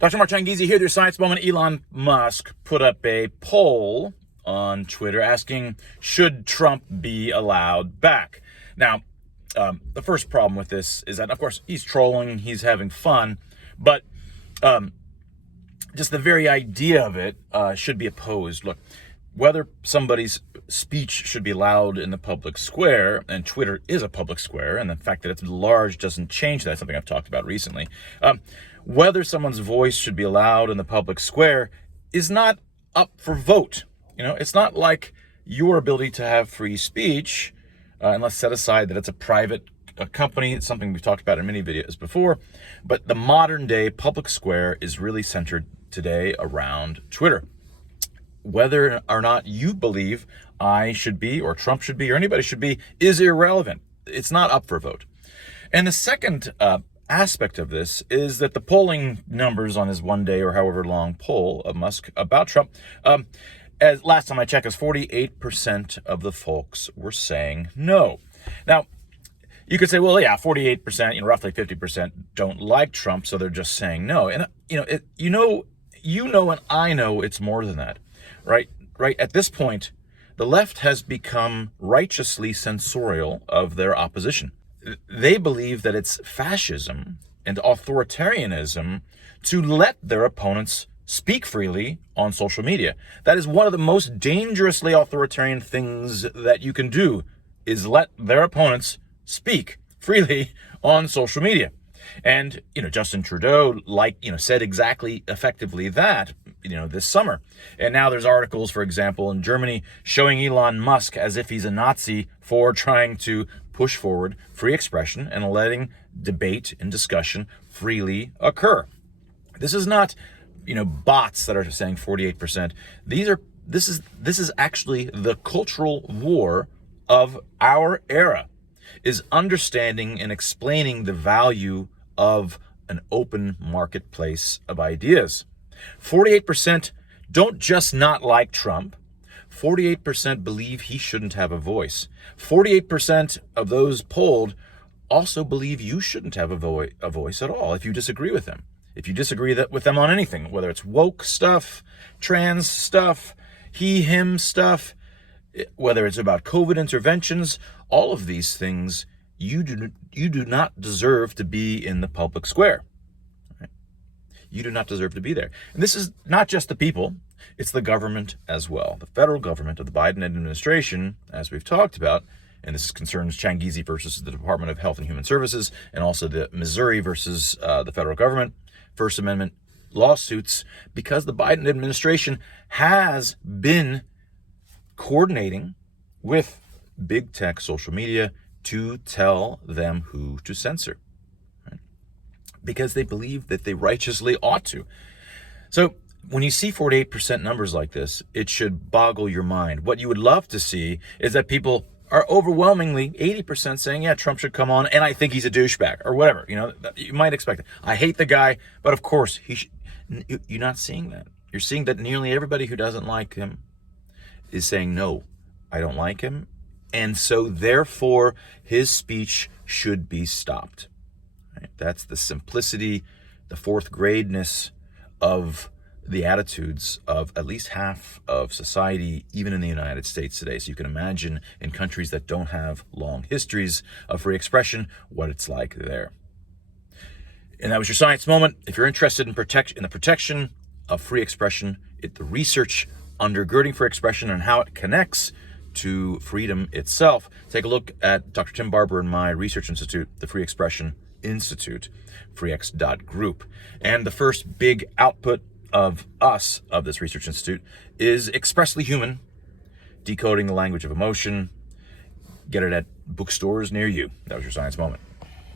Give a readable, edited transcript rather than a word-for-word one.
Dr. Mark Changizi here, your science moment. Elon Musk put up a poll on Twitter asking, should Trump be allowed back? Now, the first problem with this is that, of course, he's trolling, he's having fun, but just the very idea of it should be opposed. Look, whether somebody's speech should be allowed in the public square, and Twitter is a public square, and the fact that it's large doesn't change that, something I've talked about recently. Whether someone's voice should be allowed in the public square is not up for vote. It's not like your ability to have free speech, and let's set aside that it's a private company. It's something we've talked about in many videos before, but the modern day public square is really centered today around Twitter. Whether or not you believe I should be, or Trump should be, or anybody should be, is irrelevant. It's not up for vote. And the second aspect of this is that the polling numbers on his one day or however long poll of Musk about Trump, as last time I checked, is 48% of the folks were saying no. Now, you could say, well, yeah, 48%, roughly 50% don't like Trump, so they're just saying no. And you know, and I know it's more than that, right? At this point, the left has become righteously censorial of their opposition. They believe that it's fascism and authoritarianism to let their opponents speak freely on social media. That is one of the most dangerously authoritarian things that you can do, is let their opponents speak freely on social media. And, Justin Trudeau, said exactly effectively that, this summer. And now there's articles, for example, in Germany showing Elon Musk as if he's a Nazi for trying to push forward free expression and letting debate and discussion freely occur. This is not, bots that are saying 48%. This is actually the cultural war of our era, is understanding and explaining the value of an open marketplace of ideas. 48% don't just not like Trump. 48% believe he shouldn't have a voice. 48% of those polled also believe you shouldn't have a voice at all if you disagree with them. If you disagree with them on anything, whether it's woke stuff, trans stuff, he, him stuff, whether it's about COVID interventions, all of these things, you do not deserve to be in the public square. Right? You do not deserve to be there. And this is not just the people, it's the government as well. The federal government of the Biden administration, as we've talked about, and this concerns Changizi versus the Department of Health and Human Services, and also the Missouri versus the federal government, First Amendment lawsuits, because the Biden administration has been coordinating with big tech, social media, to tell them who to censor, right? Because they believe that they righteously ought to. So when you see 48% numbers like this, it should boggle your mind. What you would love to see is that people are overwhelmingly 80% saying, yeah, Trump should come on, and I think he's a douchebag, or whatever. You might expect it. I hate the guy, but of course, you're not seeing that. You're seeing that nearly everybody who doesn't like him is saying, no, I don't like him, and so therefore his speech should be stopped. Right? That's the simplicity, the fourth gradeness of the attitudes of at least half of society, even in the United States today. So you can imagine in countries that don't have long histories of free expression, what it's like there. And that was your science moment. If you're interested in the protection of free expression, the research undergirding free expression and how it connects to freedom itself, take a look at Dr. Tim Barber and my research institute, the Free Expression Institute, freex.group. And the first big output of this research institute, is Expressly Human, Decoding the Language of Emotion. Get it at bookstores near you. That was your science moment.